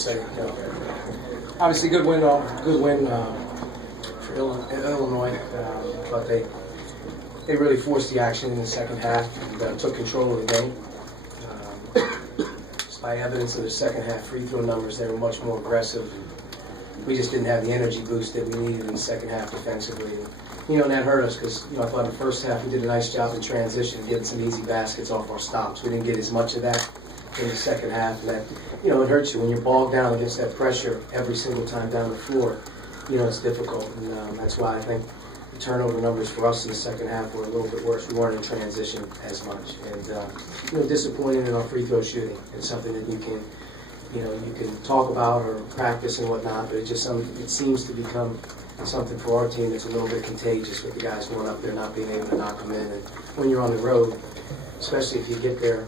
say, obviously good win for Illinois, but they really forced the action in the second half and took control of the game. By evidence of the second half free throw numbers, they were much more aggressive. We just didn't have the energy boost that we needed in the second half defensively. And that hurt us because, I thought in the first half we did a nice job in transition, getting some easy baskets off our stops. We didn't get as much of that in the second half. And that, it hurts you when you're bogged down against that pressure every single time down the floor. It's difficult. And that's why I think the turnover numbers for us in the second half were a little bit worse. We weren't in transition as much. And, disappointed in our free throw shooting. It's something that you can talk about or practice and whatnot, but it seems to become something for our team that's a little bit contagious with the guys going up there not being able to knock them in. And when you're on the road, especially if you get there,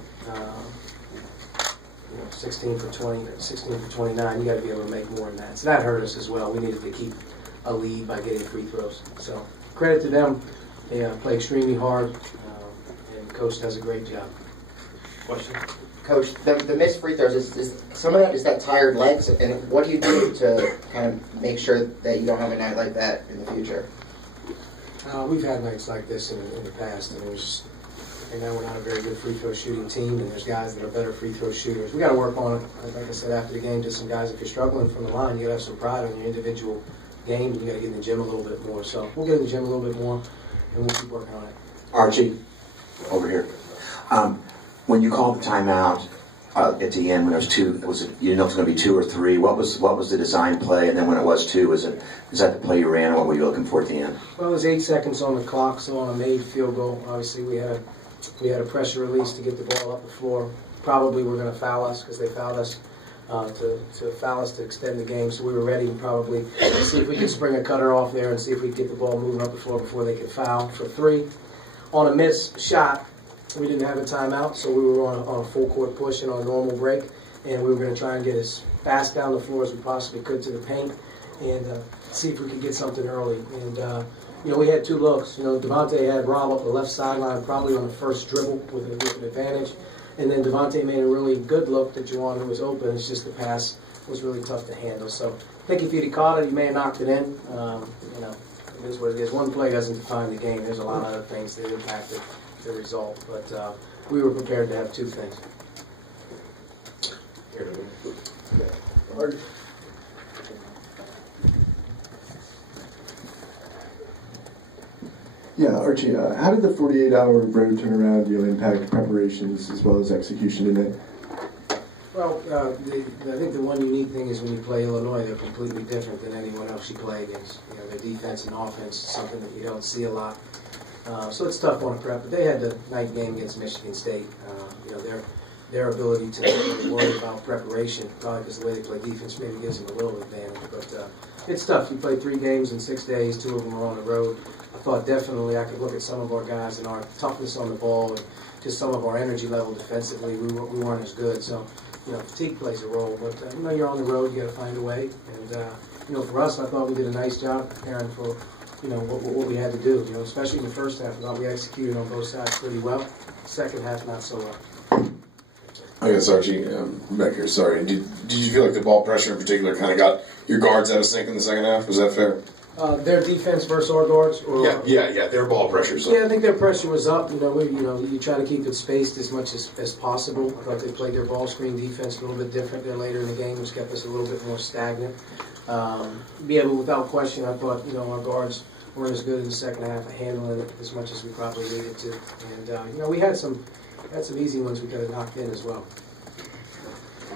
16 for 20, 16 for 29, you got to be able to make more than that. So that hurt us as well. We needed to keep a lead by getting free throws. So credit to them. They play extremely hard, and the coach does a great job. Question? Coach, the missed free throws, is some of that, is that tired legs? And what do you do to kind of make sure that you don't have a night like that in the future? We've had nights like this in the past, and we're not a very good free throw shooting team, and there's guys that are better free throw shooters. We got to work on it. Like I said after the game, just some guys, if you're struggling from the line, you got to have some pride in your individual games. You got to get in the gym a little bit more. So we'll get in the gym a little bit more, and we'll keep working on it. Archie, over here. When you called the timeout at the end, when there was two, you didn't know if it was going to be 2 or 3. What was the design play? And then when it was 2, is that the play you ran? Or what were you looking for at the end? Well, it was 8 seconds on the clock, so on a made field goal, obviously we had a pressure release to get the ball up the floor. Probably were going to foul us because they fouled us to foul us to extend the game. So we were ready to probably see if we could spring a cutter off there and see if we could get the ball moving up the floor before they could foul for 3. On a missed shot, we didn't have a timeout, so we were on a full court push and on a normal break, and we were going to try and get as fast down the floor as we possibly could to the paint and see if we could get something early. And we had 2 looks. Devontae had Rob up the left sideline, probably on the first dribble with an advantage, and then Devontae made a really good look that Juwan, who was open. It's just the pass was really tough to handle. So I think if he'd have caught it, he may have knocked it in. It is what it is. One play doesn't define the game. There's a lot of other things that impacted the result, but we were prepared to have 2 things. Yeah, Archie, how did the 48-hour road turnaround impact preparations as well as execution today? Well, I think the one unique thing is when you play Illinois, they're completely different than anyone else you play against. Their defense and offense is something that you don't see a lot. So it's tough on a prep, but they had the night game against Michigan State. Their ability to really worry about preparation, probably because the way they play defense maybe gives them a little advantage. But it's tough. You play 3 games in 6 days, 2 of them are on the road. I thought definitely I could look at some of our guys and our toughness on the ball and just some of our energy level defensively. We weren't as good. So, fatigue plays a role. But, you're on the road. You got to find a way. And, for us, I thought we did a nice job preparing for what we had to do, especially in the first half. I thought we executed on both sides pretty well. Second half, not so well. I guess, Archie, back here, sorry. Did you feel like the ball pressure in particular kind of got your guards out of sync in the second half? Was that fair? Their defense versus our guards? Or, yeah, their ball pressure. So. Yeah, I think their pressure was up. You try to keep it spaced as much as possible. I thought they played their ball screen defense a little bit different there later in the game, which kept us a little bit more stagnant. Without question, I thought, our guards weren't as good in the second half of handling it as much as we probably needed to. And, we had some easy ones we could have knocked in as well.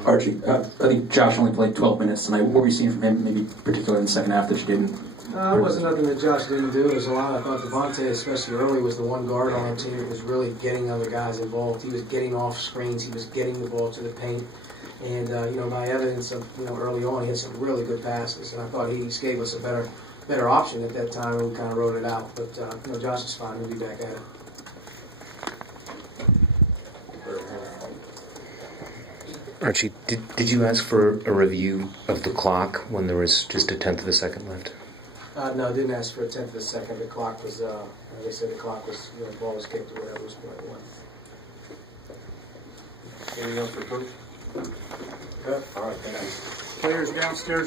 Archie, I think Josh only played 12 minutes tonight. What were you seeing from him, maybe particularly in the second half that you didn't? It wasn't nothing that Josh didn't do. It was a lot. I thought Devontae, especially early, was the one guard on our team that was really getting other guys involved. He was getting off screens. He was getting the ball to the paint. And, by evidence of, early on, he had some really good passes. And I thought he gave us a better option at that time, and we kind of wrote it out. But, Josh is fine. We'll be back at it. Archie, did you ask for a review of the clock when there was just 1/10 of a second left? No, I didn't ask for 1/10 of a second. The clock was, as I said, the clock was, the ball was kicked or whatever was point one. Anything else for Coach? Good. All right, thank you. Players downstairs.